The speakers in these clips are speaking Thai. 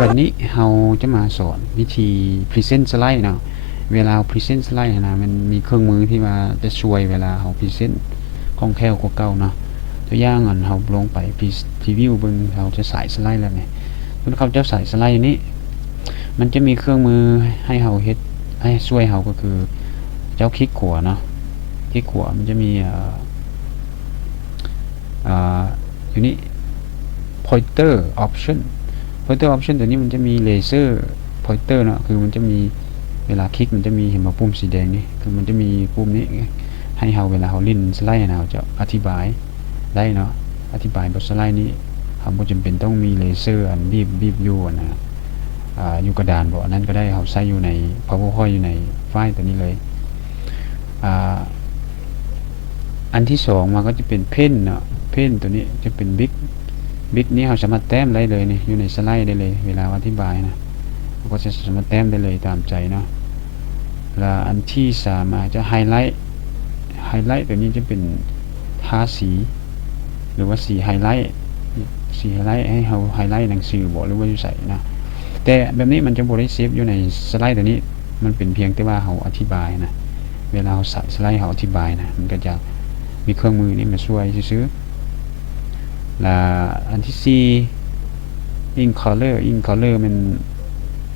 บัดนี้เราจะมาสอนวิธี Present Slide เนาะเวลา Present Slide นะมันมีเครื่องมือที่ว่าจะช่วยเวลาเรา Present คล่องแคล่วกว่าเก่าเนาะตัวอย่างอันเราลงไป Preview เบิ่งเราจะใส่สไลด์แล้วเนี่ยเมื่อเขาจะใส่สไลด์นี้มันจะมีเครื่องมือให้เราเฮ็ดให้ช่วยเราก็คือเจ้าคลิกขวาเนาะคลิกขวามันจะมีอยู่นี่ pointer optionตัวนี้มันจะมีเลเซอร์ pointer เนาะคือมันจะมีเวลาคลิกมันจะมีเห็นปุ่มสีแดงนี่คือมันจะมีปุ่มนี้ให้เราเวลาเราลิ้นสไลด์เราจะอธิบายได้เนาะอธิบายบนสไลด์นี้เราไม่จำเป็นต้องมีเลเซอร์อันบีบอยู่นะอยู่กระดานบ่อันนั้นก็ได้เราใช้อยู่ใน PowerPoint อยู่ในไฟล์ตัวนี้เลยอันที่สองมาก็จะเป็นเพนเนาะเพนตัวนี้จะเป็นบิ๊กนี้เราสามารถแต้มได้เลยนี่อยู่ในสไลด์ได้เลยเวลาอธิบายนะเราก็จะสามารถแต้มได้เลยตามใจเนาะแล้วอันที่สามอาจจะไฮไลท์ตัวนี้จะเป็นทาสีหรือว่าสีไฮไลท์ให้เราไฮไลท์หนังสือบอกหรือว่าอยู่ใส่นะแต่แบบนี้มันจะบ่ได้เซฟอยู่ในสไลด์ตัวนี้มันเป็นเพียงแต่ว่าเราอธิบายนะเวลาเราใส่สไลด์เราอธิบายนะมันก็จะมีเครื่องมือนี้มาช่วยซื้อและอันที่4 ink color มัน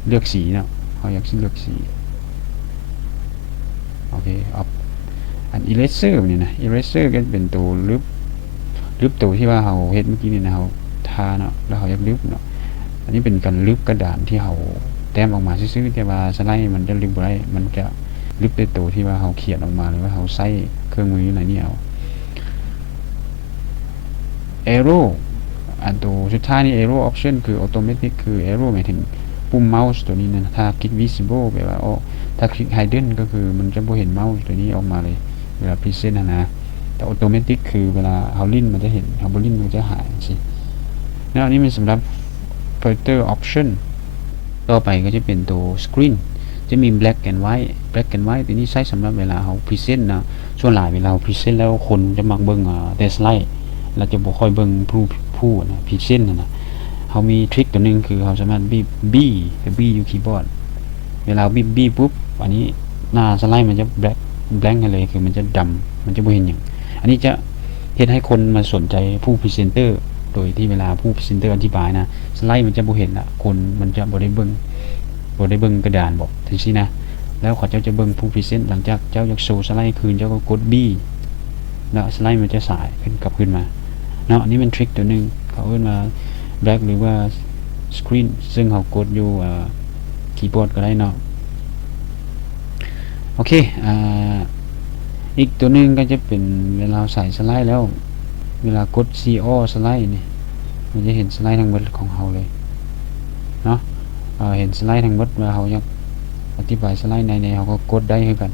เลือกสีเนาะเขาอยากเลือกสีโอเคอัน eraser เนี่ยนะ eraser ก็เป็นตัวลึบตัวที่ว่าเราเฮ็ดเมื่อกี้นี่นะเราทาเนาะแล้วเราอยากลึบเนาะอันนี้เป็นการลึบกระดานที่เราแต้มออกมาซื่อๆแต่ว่าสไลด์มันจะลึบบ่ได้มันจะลึบด้วยตัวที่ว่าเราเขียนออกมาหรือว่าเราใส่เครื่องมืออยู่ไหนนี่เอาarrow อันตัวสุดท้ายนี่ arrow option คือ automatic คือ arrow หมายถึงปุ่มเมาส์ตัวนี้นะถ้าคลิก visible แปลว่าถ้าคลิก hidden ก็คือมันจะบ่เห็นเมาส์ตัวนี้ออกมาเลยเวลา present นะแต่ automatic คือเวลาเฮาลิ้นมันจะเห็นเฮาบ่ลิ้นมันจะหายสิแล้วอันนี้มันสำหรับ filter option ต่อไปก็จะเป็นตัว screen จะมี black and white ตัวนี้ใช้สำหรับเวลาเฮา present นะส่วนหลายเวลา present แล้วคนจะมักเบิ่งแต่สไลด์เราจะบ่ค่อยเบิ่งผู้นะพรีเซนต์นะเขามีทริคตัวนึงคือเขาสามารถบี้อยู่คีย์บอร์ดเวลาบี้ปุ๊บอันนี้หน้าสไลด์มันจะแบล็งกันเลยคือมันจะดำมันจะบ่เห็นอย่างอันนี้จะเฮ็ดให้คนมาสนใจผู้พรีเซนเตอร์โดยที่เวลาผู้พรีเซนเตอร์อธิบายนะสไลด์มันจะบ่เห็นละคนมันจะบ่ได้เบิ่งกระดานบอกถึงสินะแล้วเขาจะเบิ่งผู้พรีเซนต์หลังจากเจ้าอยากโชว์สไลด์คืนเจ้าก็กดบี้แล้วสไลด์มันจะสายขึ้นมาเนาะนี่เป็นทริคตัวนึงเขาเรียกว่า black หรือว่า screen ซึ่งเขากดอยู่คีย์บอร์ดก็ได้เนาะโอเคอีกตัวนึงก็จะเป็นเวลาใส่สไลด์แล้วเวลากด CO สไลด์นี่มันจะเห็นสไลด์ทั้งหมดของเขาเลยเนาะเห็นสไลด์ทั้งหมดว่าเขาอยากอธิบายสไลด์ในเขาก็กดได้ให้กัน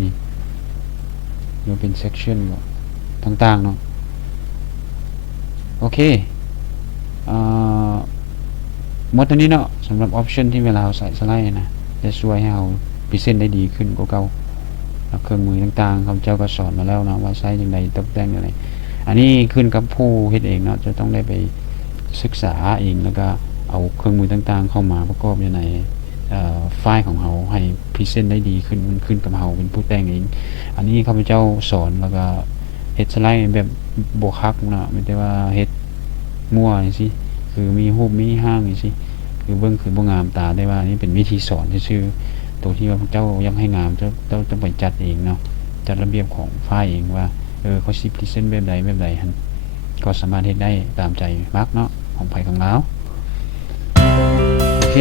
นี่มันเป็น section ต่างๆเนาะโอเคหมดตัวนี้เนาะสำหรับออปชันที่เวลาเราใส่สไลด์นะจะช่วยให้เราพรีเซนต์ได้ดีขึ้นกว่าเก่าเครื่องมือต่างๆเขาเจ้าก็สอนมาแล้วนะว่าใช้อย่างไรตกแต่งอย่างไรอันนี้ขึ้นกับผู้เฮ็ดเองเนาะจะต้องได้ไปศึกษาเองแล้วก็เอาเครื่องมือต่างๆเข้ามาประกอบในไฟล์ของเราให้พรีเซนต์ได้ดีขึ้นมันขึ้นกับเราเป็นผู้แต่งเองอันนี้ข้าพเจ้าสอนแล้วก็เฮ็ดสไลด์แบบโบคักเนาะไม่ได้ว่าเฮ็ดมั่วจังซี่คือมีรูปมีห้างจังซี่คือเบิ่งคือบ่งามตาได้ว่านี่เป็นวิธีสอนซื่อๆตัวที่ว่าเจ้ายังให้งามเจ้าต้องไปจัดเองเนาะจัดระเบียบของไฟล์เองว่าเขาสิพรีเซนต์แบบใดหั่นก็สามารถเฮ็ดได้ตามใจมักเนาะของไผของลาวโอเค